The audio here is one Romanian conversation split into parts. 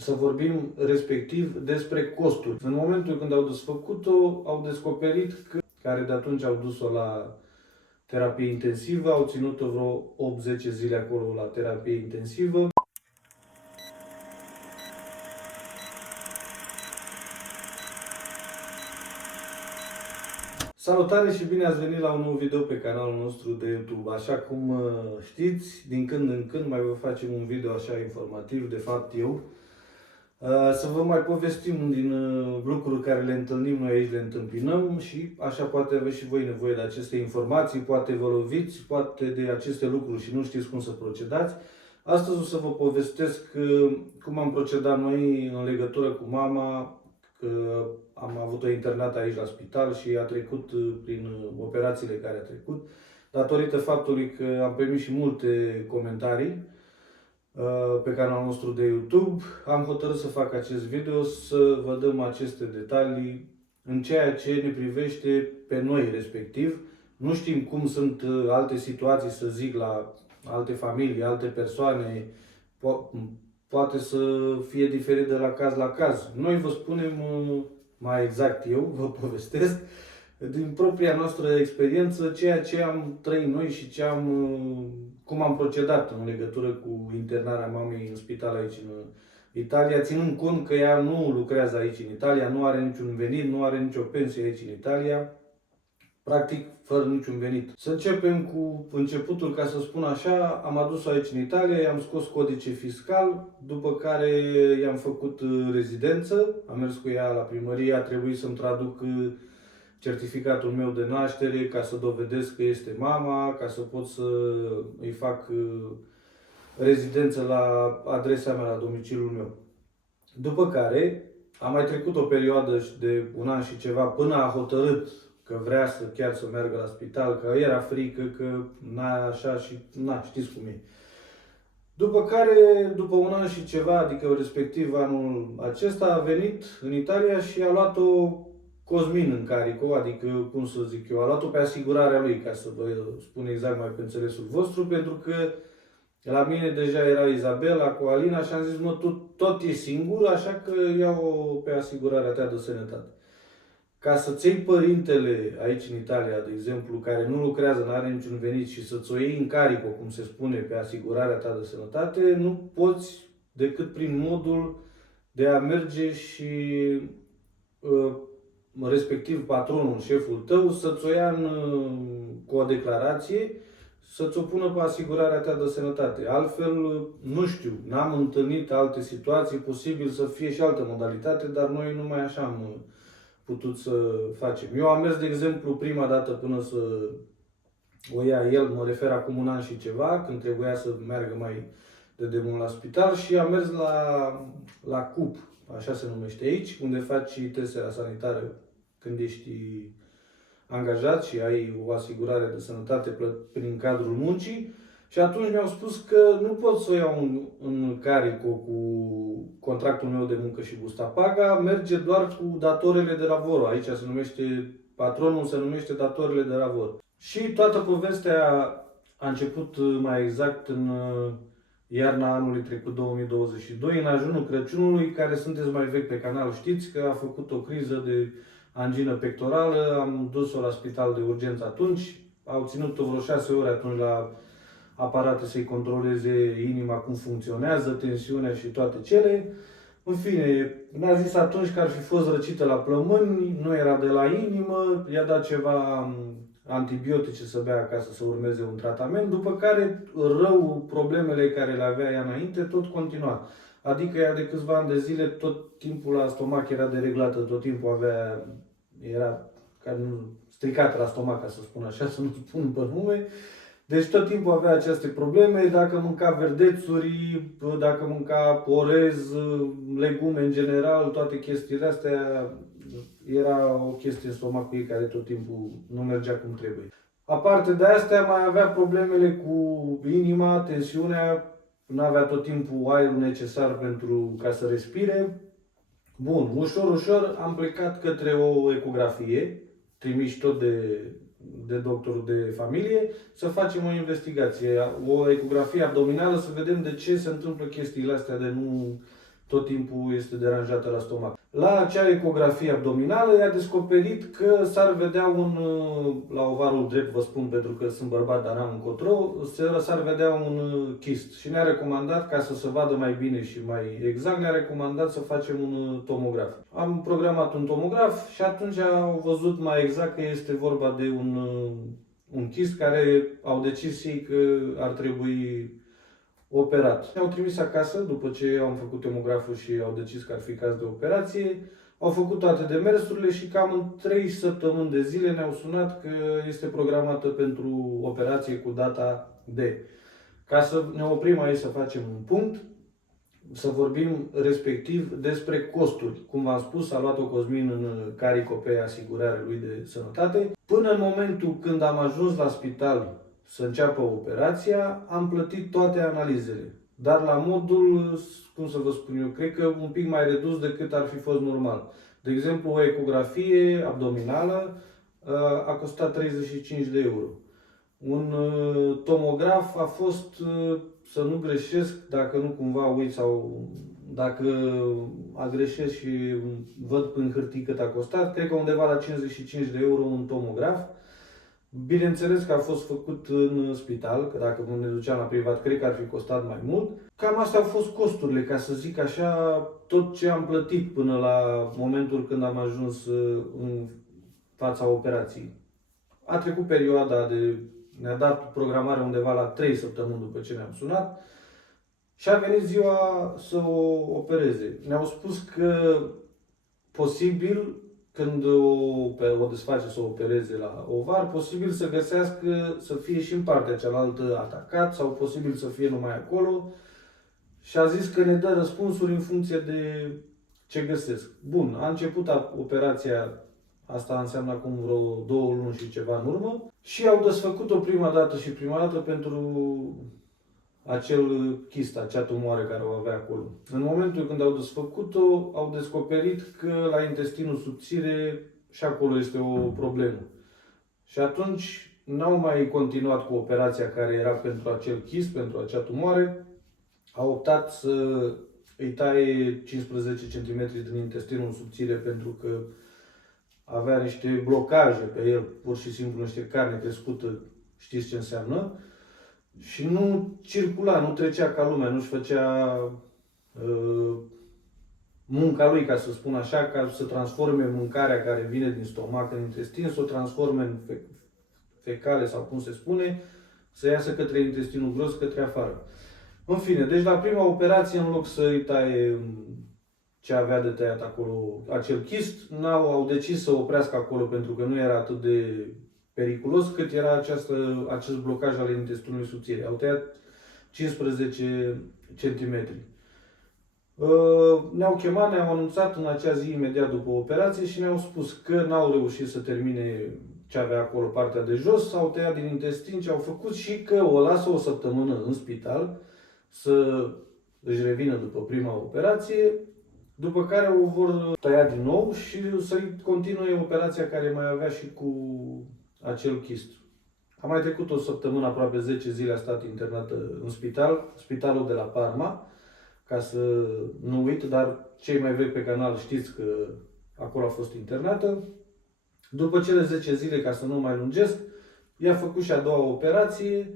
să vorbim respectiv despre costuri. În momentul când au desfăcut-o, au descoperit că, care de atunci au dus-o la terapie intensivă, au ținut-o vreo 8-10 zile acolo la terapie intensivă. Salutare și bine ați venit la un nou video pe canalul nostru de YouTube. Așa cum știți, din când în când mai vă facem un video așa informativ, de fapt eu, să vă mai povestim din lucruri care le întâlnim noi aici, le întâmpinăm și așa poate aveți și voi nevoie de aceste informații, poate vă loviți, poate de aceste lucruri și nu știți cum să procedați. Astăzi o să vă povestesc cum am procedat noi în legătură cu mama, că am avut-o internată aici la spital și a trecut prin operațiile care a trecut. Datorită faptului că am primit și multe comentarii pe canalul nostru de YouTube, am hotărât să fac acest video, să vă dăm aceste detalii în ceea ce ne privește pe noi respectiv. Nu știm cum sunt alte situații, să zic, la alte familii, alte persoane, poate să fie diferit de la caz la caz. Noi vă spunem, mai exact eu vă povestesc, din propria noastră experiență, ceea ce am trăit noi și cum am procedat în legătură cu internarea mamei în spital aici în Italia, ținând cont că ea nu lucrează aici în Italia, nu are niciun venit, nu are nicio pensie aici în Italia, practic fără niciun venit. Să începem cu începutul, ca să spun așa. Am adus-o aici în Italia, i-am scos codice fiscal, după care i-am făcut rezidență, am mers cu ea la primărie, a trebuit să-mi traduc certificatul meu de naștere ca să dovedesc că este mama, ca să pot să îi fac rezidență la adresa mea, la domiciliul meu. După care am mai trecut o perioadă de un an și ceva până a hotărât că vrea chiar să meargă la spital, că era frică, că așa și știți cum e. După care, după un an și ceva, adică respectiv anul acesta, a venit în Italia și a luat-o Cosmin în Carico, adică, cum să zic eu, a luat-o pe asigurarea lui, ca să vă spun exact mai pe înțelesul vostru, pentru că la mine deja era Izabela cu Alina și am zis, mă, tu tot e singur, așa că iau-o pe asigurarea ta de sănătate. Ca să-ți iei părintele aici în Italia, de exemplu, care nu lucrează, nu are niciun venit și să-ți o iei în Carico, cum se spune, pe asigurarea ta de sănătate, nu poți decât prin modul de a merge și respectiv patronul, șeful tău, să-ți o ia cu o declarație, să-ți o pună pe asigurarea ta de sănătate. Altfel, nu știu, n-am întâlnit alte situații, posibil să fie și altă modalitate, dar noi numai așa am putut să facem. Eu am mers, de exemplu, prima dată până să o ia el, mă refer acum un an și ceva, când trebuia să meargă mai de demult la spital, și am mers la CUP, așa se numește aici, unde faci și testarea sanitară când ești angajat și ai o asigurare de sănătate prin cadrul muncii. Și atunci mi-au spus că nu pot să o iau în Carico cu contractul meu de muncă și busta paga, merge doar cu datorele de lavoro. Aici se numește, patronul se numește datorele de lavoro. Și toată povestea a început mai exact în iarna anului trecut 2022, în ajunul Crăciunului, care sunteți mai vechi pe canal, știți că a făcut o criză de angină pectorală, am dus-o la spital de urgență atunci, au ținut-o vreo 6 ore atunci la aparate să-i controleze inima, cum funcționează, tensiunea și toate cele. În fine, mi-a zis atunci că ar fi fost răcită la plămâni, nu era de la inimă, i-a dat ceva antibiotice să bea acasă să urmeze un tratament, după care problemele care le avea ea înainte, tot continua. Adică ea de câțiva ani de zile, tot timpul la stomac era dereglată, tot timpul era stricată la stomac, ca să spun așa, să nu spun pe nume. Deci tot timpul avea aceste probleme, dacă mânca verdețuri, dacă mânca orez, legume în general, toate chestiile astea, era o chestie în stomacul ei care tot timpul nu mergea cum trebuie. Aparte de astea, mai avea problemele cu inima, tensiunea, nu avea tot timpul aerul necesar ca să respire. Bun, ușor, ușor am plecat către o ecografie, trimiși tot de doctorul de familie, să facem o investigație, o ecografie abdominală, să vedem de ce se întâmplă chestiile astea de nu tot timpul este deranjată la stomac. La acea ecografie abdominală i-a descoperit că s-ar vedea la ovarul drept, vă spun pentru că sunt bărbat, dar n-am încotro, s-ar vedea un chist. Și ne-a recomandat, ca să se vadă mai bine și mai exact, ne-a recomandat să facem un tomograf. Am programat un tomograf și atunci au văzut mai exact că este vorba de un chist care au decis ei că ar trebui operat. Ne-au trimis acasă după ce am făcut tomograful și au decis că ar fi caz de operație. Au făcut toate demersurile și cam în 3 săptămâni de zile ne-au sunat că este programată pentru operație cu data de. Ca să ne oprim aici să facem un punct, să vorbim respectiv despre costuri. Cum v-am spus, a luat-o Cosmin în Carico pe asigurarea lui de sănătate. Până în momentul când am ajuns la spital să înceapă operația, am plătit toate analizele. Dar la modul, cum să vă spun eu, cred că un pic mai redus decât ar fi fost normal. De exemplu, o ecografie abdominală a costat 35 de euro. Un tomograf a fost, să nu greșesc, dacă nu cumva uit sau dacă a greșesc și văd în hârtii cât a costat, cred că undeva la 55 de euro un tomograf. Bineînțeles că a fost făcut în spital, că dacă ne duceam la privat, cred că ar fi costat mai mult. Cam astea au fost costurile, ca să zic așa, tot ce am plătit până la momentul când am ajuns în fața operației. A trecut perioada ne-a dat programarea undeva la 3 săptămâni după ce ne-am sunat și a venit ziua să o opereze. Ne-au spus că posibil, când o desface să o opereze la ovar, posibil să găsească să fie și în partea cealaltă atacat sau posibil să fie numai acolo și a zis că ne dă răspunsuri în funcție de ce găsesc. Bun, a început operația, asta înseamnă acum vreo 2 luni și ceva în urmă și au desfăcut-o prima dată pentru acel chist, acea tumoare care o avea acolo. În momentul când au desfăcut-o, au descoperit că la intestinul subțire și acolo este o problemă. Și atunci n-au mai continuat cu operația care era pentru acel chist, pentru acea tumoare. Au optat să îi taie 15 cm din intestinul subțire pentru că avea niște blocaje pe el, pur și simplu niște carne crescută, știți ce înseamnă. Și nu circula, nu trecea ca lumea, nu-și făcea munca lui, ca să spun așa, ca să transforme mâncarea care vine din stomac în intestin, să o transforme în fecale sau cum se spune, să iasă către intestinul gros, către afară. În fine, deci la prima operație, în loc să îi taie ce avea de tăiat acolo, acel chist, au decis să oprească acolo pentru că nu era atât de periculos cât era acest blocaj al intestinului subțire. Au tăiat 15 cm. Ne-au chemat, ne-au anunțat în acea zi imediat după operație și ne-au spus că n-au reușit să termine ce avea acolo partea de jos, s-au tăiat din intestin ce au făcut și că o lasă o săptămână în spital să își revină după prima operație, după care o vor tăia din nou și să-i continue operația care mai avea și cu acel chist. A mai trecut o săptămână, aproape 10 zile a stat internată în spitalul de la Parma, ca să nu uit, dar cei mai vechi pe canal știți că acolo a fost internată. După cele 10 zile, ca să nu mai lungesc, i-a făcut și a doua operație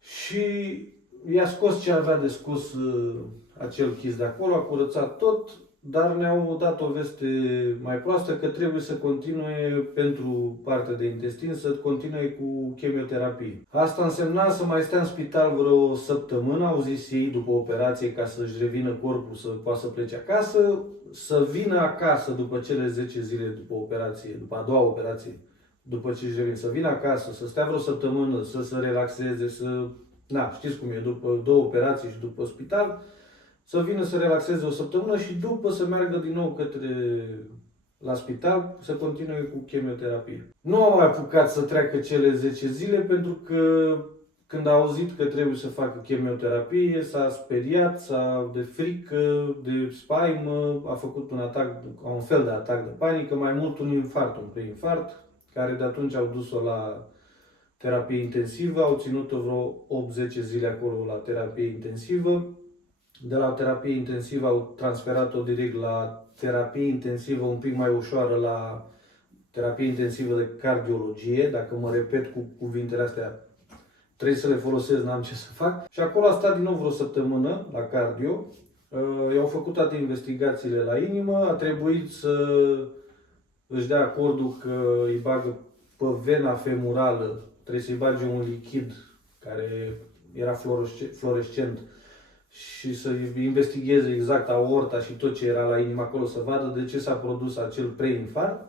și i-a scos ce avea de scos acel chist de acolo, a curățat tot, dar ne-au dat o veste mai proastă că trebuie să continue pentru partea de intestin, să continue cu chemioterapie. Asta însemna să mai stea în spital vreo săptămână, au zis ei, după operație, ca să-și revină corpul, să poată să plece acasă, să vină acasă după cele 10 zile după operație, după a doua operație, după ce își revin, să vină acasă, să stea vreo săptămână, să se relaxeze, știți cum e, după 2 operații și după spital, să vină să relaxeze o săptămână și după să meargă din nou la spital să continue cu chemioterapie. Nu am mai apucat să treacă cele 10 zile pentru că când a auzit că trebuie să facă chemioterapie, s-a speriat, de frică, de spaimă, a făcut un fel de atac de panică, mai mult un preinfart, care de atunci au dus-o la terapie intensivă, au ținut-o vreo 8-10 zile acolo la terapie intensivă. De la terapie intensivă au transferat-o direct la terapie intensivă un pic mai ușoară, la terapie intensivă de cardiologie. Dacă mă repet cu cuvintele astea, trebuie să le folosesc, n-am ce să fac. Și acolo a stat din nou vreo săptămână la cardio. I-au făcut toate investigațiile la inimă, a trebuit să își dea acordul că îi bagă pe vena femurală, trebuie să-i bage un lichid care era fluorescent și să investigheze exact aorta și tot ce era la inimă acolo, să vadă de ce s-a produs acel preinfarct.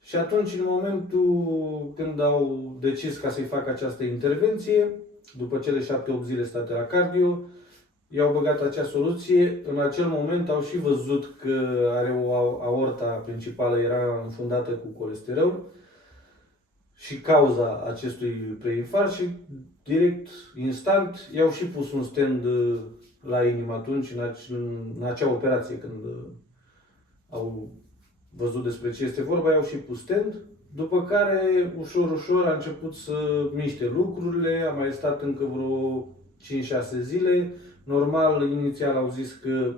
Și atunci, în momentul când au decis ca să-i facă această intervenție, după cele 7-8 zile state la cardio, i-au băgat acea soluție. În acel moment au și văzut că are o aorta principală era înfundată cu colesterol și cauza acestui preinfarct și direct, instant, i-au și pus un stand la inimă atunci, în acea operație, când au văzut despre ce este vorba, i-au și pus stand. După care, ușor, ușor, a început să miște lucrurile, a mai stat încă vreo 5-6 zile. Normal, inițial au zis că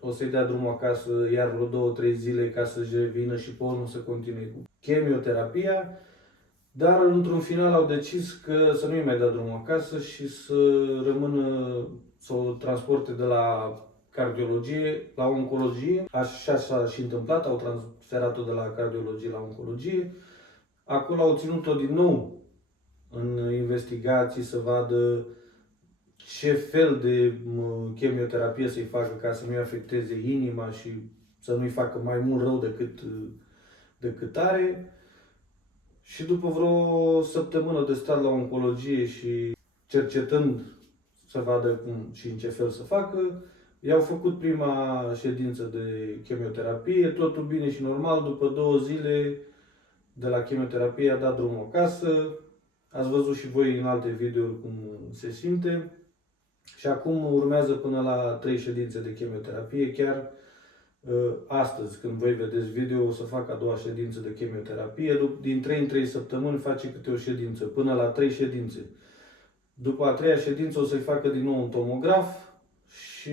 o să-i dea drumul acasă iar vreo 2-3 zile ca să-și revină și pe urmă să continue cu chemioterapia. Dar într-un final au decis că să nu-i mai dea drumul acasă și să rămână, să o transporte de la cardiologie la oncologie. Așa s-a și întâmplat, au transferat-o de la cardiologie la oncologie. Acolo au ținut-o din nou în investigații să vadă ce fel de chemioterapie să-i facă ca să nu-i afecteze inima și să nu-i facă mai mult rău decât are. Și după vreo săptămână de stat la oncologie și cercetând să vadă cum și în ce fel să facă, i-au făcut prima ședință de chemioterapie, totul bine și normal. După 2 zile de la chemioterapie a dat drumul acasă. Ați văzut și voi în alte videouri cum se simte. Și acum urmează până la 3 ședințe de chemioterapie. Chiar astăzi, când voi vedeți video, o să fac a doua ședință de chemioterapie. Din 3 în 3 săptămâni face câte o ședință, până la 3 ședințe. După a 3-a ședință o să-i facă din nou un tomograf și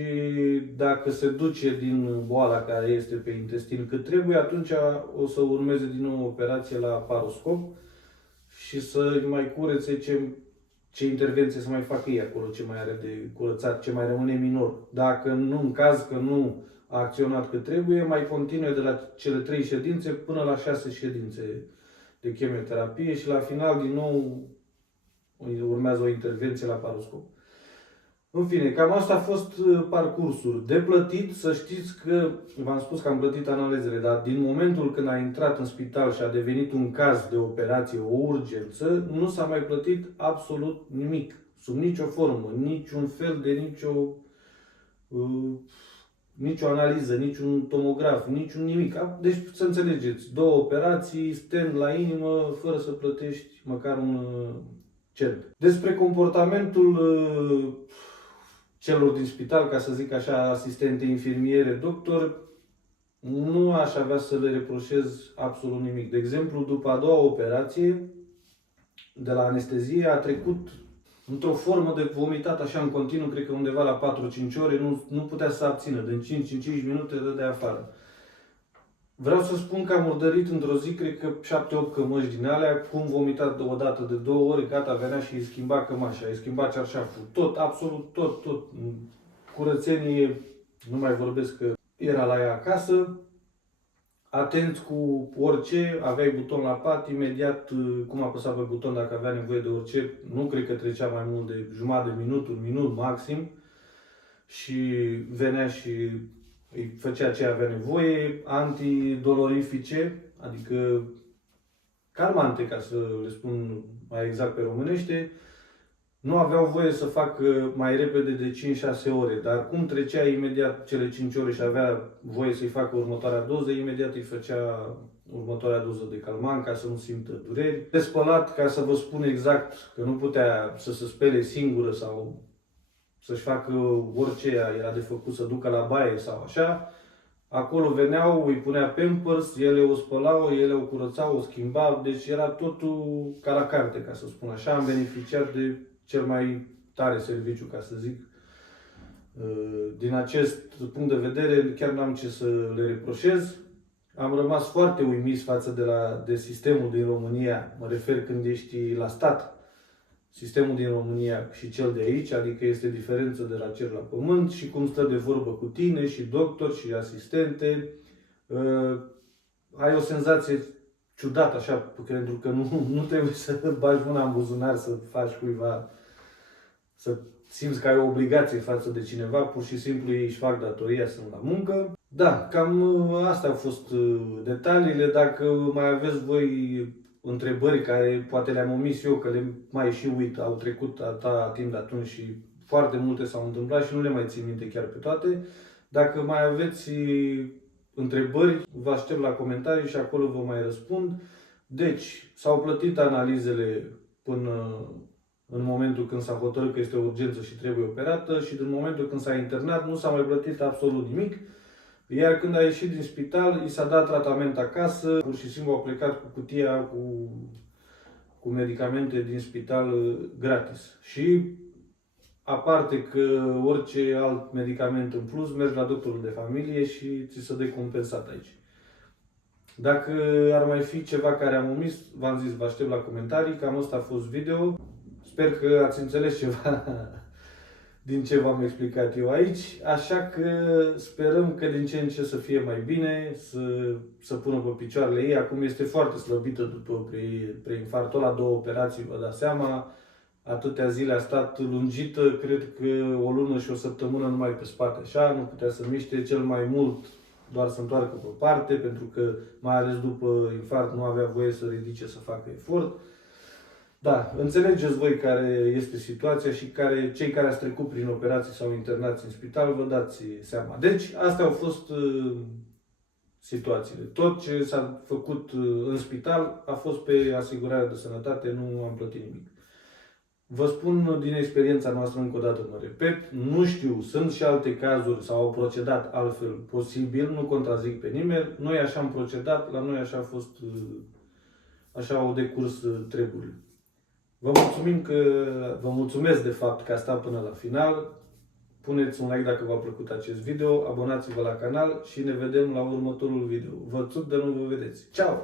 dacă se duce din boala care este pe intestin cât trebuie, atunci o să urmeze din nou o operație la paroscop și să mai curețe ce intervenție să mai facă ei acolo, ce mai are de curățat, ce mai rămâne minor. Dacă nu, în caz că nu a acționat cât trebuie, mai continue de la cele 3 ședințe până la 6 ședințe de chemioterapie și la final din nou urmează o intervenție la paroscop. În fine, cam asta a fost parcursul. De plătit, să știți că, v-am spus că am plătit analizele, dar din momentul când a intrat în spital și a devenit un caz de operație, o urgență, nu s-a mai plătit absolut nimic. Sub nicio formă, niciun fel de nicio analiză, niciun tomograf, niciun nimic. Deci, să înțelegeți, 2 operații, stand la inimă, fără să plătești măcar un cent. Despre comportamentul celor din spital, ca să zic așa, asistente, infirmiere, doctor, nu aș avea să le reproșez absolut nimic. De exemplu, după a doua operație, de la anestezie, a trecut într-o formă de vomitat așa în continuu, cred că undeva la 4-5 ore, nu putea să abțină. Din 5 în 5 minute dădea afară. Vreau să spun că am murdărit într-o zi, cred că 7-8 cămăși din alea, cum vomitat o dată de 2 ori, gata, venea și îi schimba cămașa, îi schimba cearșaful, tot, absolut tot. Curățenie, nu mai vorbesc că era la ea acasă, atent cu orice, aveai buton la pat, imediat cum apăsa pe buton dacă avea nevoie de orice, nu cred că trecea mai mult de jumătate de minut, 1 minut maxim și venea și îi făcea ce avea nevoie, antidolorifice, adică calmante, ca să le spun mai exact pe românește. Nu aveau voie să facă mai repede de 5-6 ore, dar cum trecea imediat cele 5 ore și avea voie să-i facă următoarea doză, imediat îi făcea următoarea doză de calmant ca să nu simtă dureri. De spălat, ca să vă spun exact că nu putea să se spele singură sau să-și facă orice era de făcut, să ducă la baie sau așa. Acolo veneau, îi punea Pampers, ele o spălau, ele o curățau, o schimbau, deci era totul ca la carte, ca să spun așa. Am beneficiat de cel mai tare serviciu, ca să zic, Din acest punct de vedere, chiar n-am ce să le reproșez. Am rămas foarte uimiți față de sistemul din România, mă refer când ești la stat, sistemul din România și cel de aici, adică este diferență de la cer la pământ și cum stă de vorbă cu tine și doctor și asistente. Ai o senzație ciudată așa, pentru că nu trebuie să bagi mâna în buzunar să faci cuiva, să simți că ai o obligație față de cineva, pur și simplu ei își fac datoria, sunt la muncă. Da, cam astea au fost detaliile. Dacă mai aveți voi întrebări care poate le-am omis eu, că le mai și uit, au trecut atâta timp de atunci și foarte multe s-au întâmplat și nu le mai țin minte chiar pe toate. Dacă mai aveți întrebări, vă aștept la comentarii și acolo vă mai răspund. Deci, s-au plătit analizele până în momentul când s-a hotărât că este o urgență și trebuie operată și din momentul când s-a internat nu s-a mai plătit absolut nimic. Iar când a ieșit din spital, i s-a dat tratament acasă, pur și simplu a plecat cu cutia cu medicamente din spital gratis. Și aparte că orice alt medicament în plus, mergi la doctorul de familie și ți se dă compensat aici. Dacă ar mai fi ceva care am omis, v-am zis, vă aștept la comentarii, cam ăsta a fost video. Sper că ați înțeles ceva din ce v-am explicat eu aici, așa că sperăm că din ce în ce să fie mai bine, să pună pe picioarele ei. Acum este foarte slăbită după preinfarctul la 2 operații, vă dați seama. Atâtea zile a stat lungită, cred că o lună și o săptămână numai pe spate, așa, nu putea să miște, cel mai mult doar să întoarcă pe parte, pentru că mai ales după infart nu avea voie să ridice, să facă efort. Da, înțelegeți voi care este situația și cei care ați trecut prin operații sau internați în spital, vă dați seama. Deci, astea au fost situațiile. Tot ce s-a făcut în spital a fost pe asigurarea de sănătate, nu am plătit nimic. Vă spun din experiența noastră, încă o dată mă repet, nu știu, sunt și alte cazuri sau au procedat altfel posibil, nu contrazic pe nimeni, noi așa am procedat, la noi așa a fost, așa au decurs treburile. Vă mulțumesc de fapt că a stat până la final. Puneți un like dacă v-a plăcut acest video, abonați-vă la canal și ne vedem la următorul video. Vă țup de nu vă vedeți. Ciao!